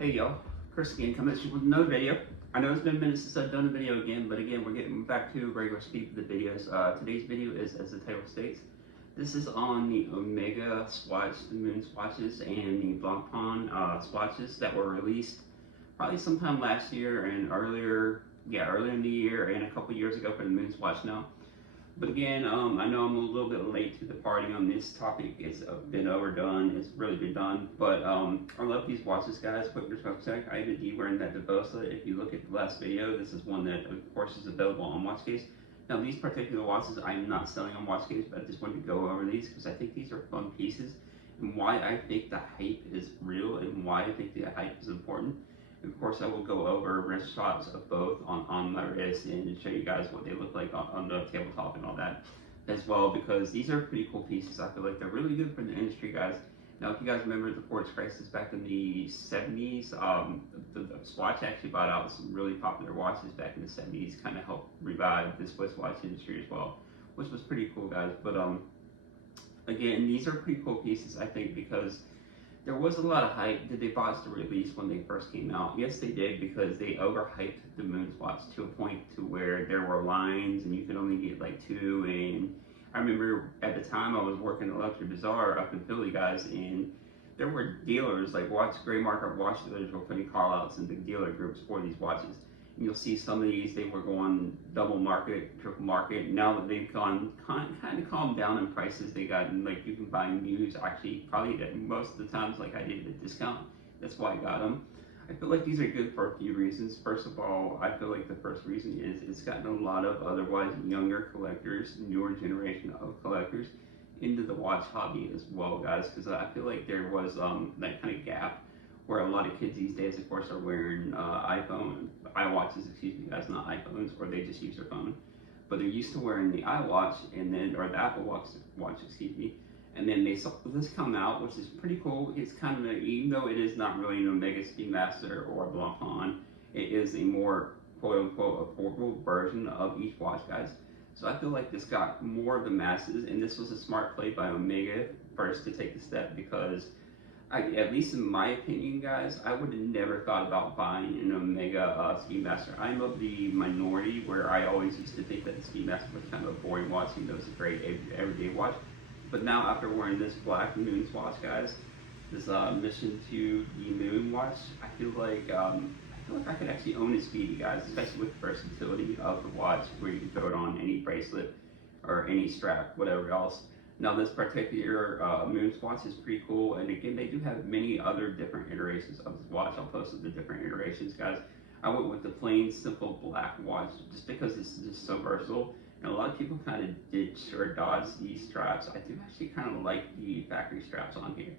Hey y'all, Chris again coming at you with another video. I know it's been a minute since I've done a video again, but again, we're getting back to regular speed for the videos. Today's video is, as the title states, this is on the Omega Swatch, the Moon Swatches, and the Blancpain Swatches that were released probably sometime last year and earlier in the year and a couple years ago for the Moon Swatch now. But again, I know I'm a little bit late to the party on this topic. It's been overdone. It's really been done. But I love these watches, guys. Quick response check. I even did wearing that Devosa. If you look at the last video, this is one that, of course, is available on Watchcase. Now, these particular watches I'm not selling on Watchcase, but I just wanted to go over these because I think these are fun pieces and why I think the hype is real and why I think the hype is important. And of course, I will go over wrist shots of both on my wrist and show you guys what they look like on the tabletop and all that as well, because these are pretty cool pieces. I feel like they're really good for the industry, guys. Now, if you guys remember the quartz crisis back in the 70s, the Swatch actually bought out some really popular watches back in the 70s, kind of helped revive the Swiss watch industry as well, which was pretty cool, guys. But again, these are pretty cool pieces, I think, because there was a lot of hype. Did they botch the release when they first came out? Yes, they did, because they overhyped the Moon Swatch to a point to where there were lines and you could only get like two. And I remember at the time I was working at Luxury Bazaar up in Philly, guys, and there were dealers like gray market watch dealers were putting call outs in the dealer groups for these watches. And you'll see some of these, they were going double market, triple market. Now that they've gone kind of calmed down in prices, they got, like, you can buy news actually probably at most of the times, like I did, at a discount. That's why I got them. I feel like these are good for a few reasons. First of all, I feel like the first reason is it's gotten a lot of otherwise younger collectors, newer generation of collectors into the watch hobby as well, guys, because I feel like there was that kind of gap where a lot of kids these days, of course, are wearing iWatches, excuse me, guys, not iPhones, or they just use their phone. But they're used to wearing the iWatch and then, or the Apple Watch, excuse me, and then they saw this come out, which is pretty cool. It's kind of even though it is not really an Omega Speedmaster or a Blancpain, it is a more quote-unquote affordable version of each watch, guys. So I feel like this got more of the masses, and this was a smart play by Omega first to take the step, because at least in my opinion, guys, I would have never thought about buying an Omega Speedmaster. I'm of the minority where I always used to think that the Speedmaster was kind of a boring watch, even though it's a great everyday watch. But now, after wearing this black Moon Swatch, guys, this Mission to the Moon watch, I feel like I could actually own a Speedy, guys, especially with the versatility of the watch, where you can throw it on any bracelet or any strap, whatever else. Now, this particular Moon Swatch is pretty cool, and again, they do have many other different iterations of this watch. I'll post the different iterations, guys. I went with the plain, simple black watch just because it's just so versatile, and a lot of people kind of ditch or dodge these straps. I do actually kind of like the factory straps on here.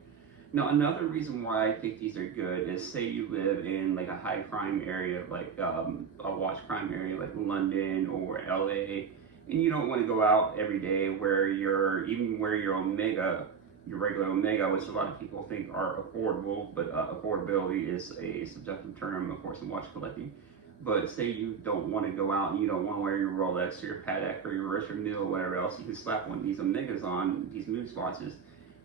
Now, another reason why I think these are good is, say you live in like a high crime area, like a watch crime area like London or LA, and you don't want to go out every day where your Omega, your regular Omega, which a lot of people think are affordable, but affordability is a subjective term, of course, in watch collecting. But say you don't want to go out and you don't want to wear your Rolex or your Patek or your Richard Mille or whatever else, you can slap one of these Omegas on, these Moon Swatches,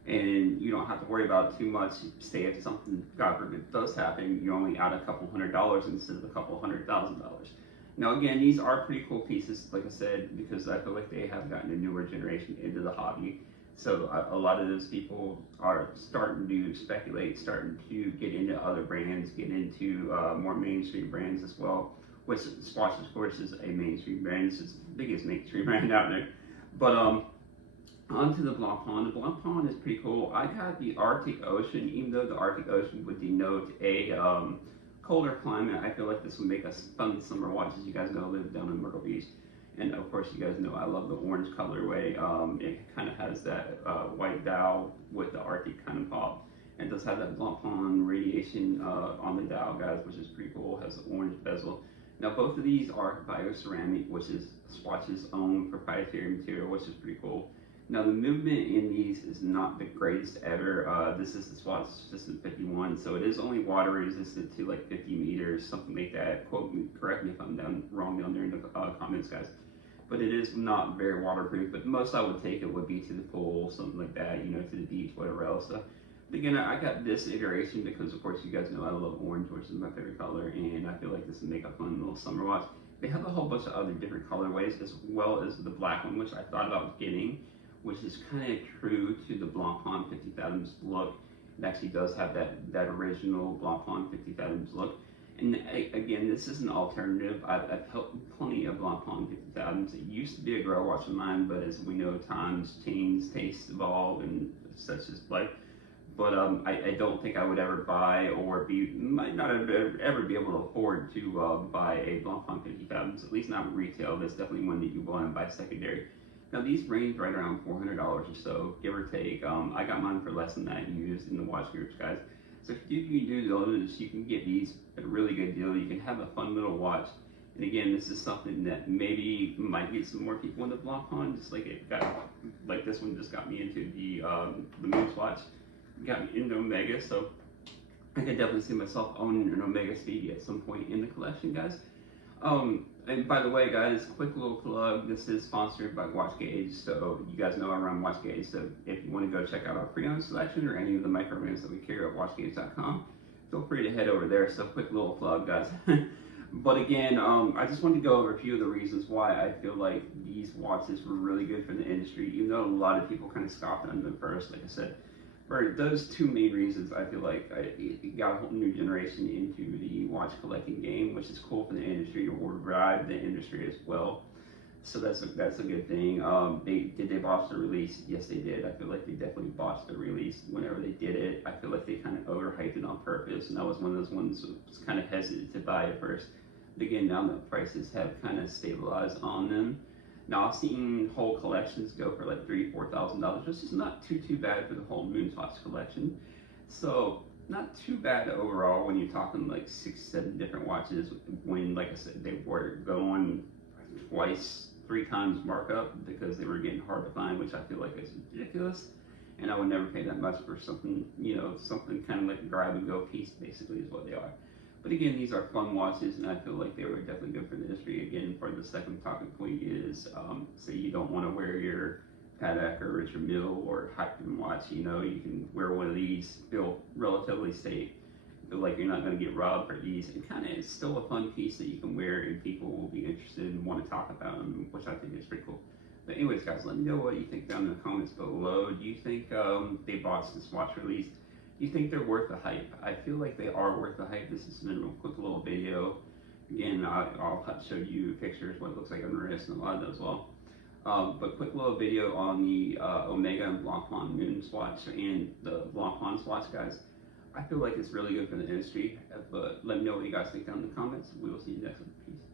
and you don't have to worry about it too much. Say if something, God forbid, does happen, you're only out a couple $100 instead of a couple $100,000. Now, again, these are pretty cool pieces, like I said, because I feel like they have gotten a newer generation into the hobby. So a lot of those people are starting to speculate, starting to get into other brands, get into more mainstream brands as well, which Swatch, of course, is a mainstream brand. It's the biggest mainstream brand out there. But onto the Blancpain. The Blancpain is pretty cool. I got the Arctic Ocean, even though the Arctic Ocean would denote a colder climate. I feel like this will make us fun summer watches. You guys know I live down in Myrtle Beach, and of course you guys know I love the orange colorway. It kind of has that white dial with the Arctic kind of pop, and does have that Blancpain radiation on the dial, guys, which is pretty cool. It has the orange bezel. Now, both of these are bioceramic, which is Swatch's own proprietary material, which is pretty cool. Now, the movement in these is not the greatest ever. This is the Swatch System 51, so it is only water resistant to like 50 meters, something like that. Quote me, correct me if I'm wrong down there in the comments, guys. But it is not very waterproof, but the most I would take it would be to the pool, something like that, you know, to the beach, whatever else. Again, I got this iteration because, of course, you guys know I love orange, which is my favorite color, and I feel like this would make a fun little summer watch. They have a whole bunch of other different colorways, as well as the black one, which I thought about getting, which is kind of true to the Blancpain 50 Fathoms look. It actually does have that original Blancpain 50 Fathoms look. And again, this is an alternative. I've held plenty of Blancpain 50 Fathoms. It used to be a grow watch of mine, but as we know, times change, tastes evolve, and such is life. But I don't think I would ever buy or might not ever be able to afford to buy a Blancpain 50 Fathoms, at least not retail. That's definitely one that you want to buy secondary. Now these range right around $400 or so, give or take. I got mine for less than that used in the watch groups, guys. So if you do those, you can get these at a really good deal. You can have a fun little watch. And again, this is something that maybe might get some more people into Blancpain, just like like this one just got me into the Moon Swatch. Got me into Omega, so I could definitely see myself owning an Omega Speedy at some point in the collection, guys. And by the way, guys, quick little plug, this is sponsored by Watch Gauge, so you guys know I run Watch Gauge, so if you want to go check out our pre-owned selection or any of the micro brands that we carry at watchgauge.com, feel free to head over there. So quick little plug, guys. But again, I just wanted to go over a few of the reasons why I feel like these watches were really good for the industry, even though a lot of people kind of scoffed on them first. Like I said, for those two main reasons, I feel like it got a whole new generation into the watch collecting game, which is cool for the industry, or drive the industry as well. So that's a good thing. Did they botch the release? Yes, they did. I feel like they definitely botched the release whenever they did it. I feel like they kind of overhyped it on purpose, and I was one of those ones who was kind of hesitant to buy it first. But again, now the prices have kind of stabilized on them. Now I've seen whole collections go for like $3,000-$4,000, which is not too bad for the whole Moon Swatch collection. So not too bad overall when you're talking like 6-7 different watches. When, like I said, they were going twice, 3 times markup because they were getting hard to find, which I feel like is ridiculous. And I would never pay that much for something, something kind of like a grab and go piece, basically, is what they are. But again, these are fun watches, and I feel like they were definitely good for the industry. Again, for the second talking point is, say you don't want to wear your Patek or Richard Mille or Hyperion watch, you can wear one of these, feel relatively safe, feel like you're not going to get robbed for these, and kind of it's still a fun piece that you can wear and people will be interested and want to talk about them, which I think is pretty cool. But anyways, guys, let me know what you think down in the comments below. Do you think they botched this watch release? Do you think they're worth the hype? I feel like they are worth the hype. This has been a real quick little video. Again, I'll show you pictures, what it looks like on the wrist, and a lot of those as well. But quick little video on the Omega and Blancpain Moon Swatch and the Blancpain Swatch, guys. I feel like it's really good for the industry, but let me know what you guys think down in the comments. We will see you next one. Peace.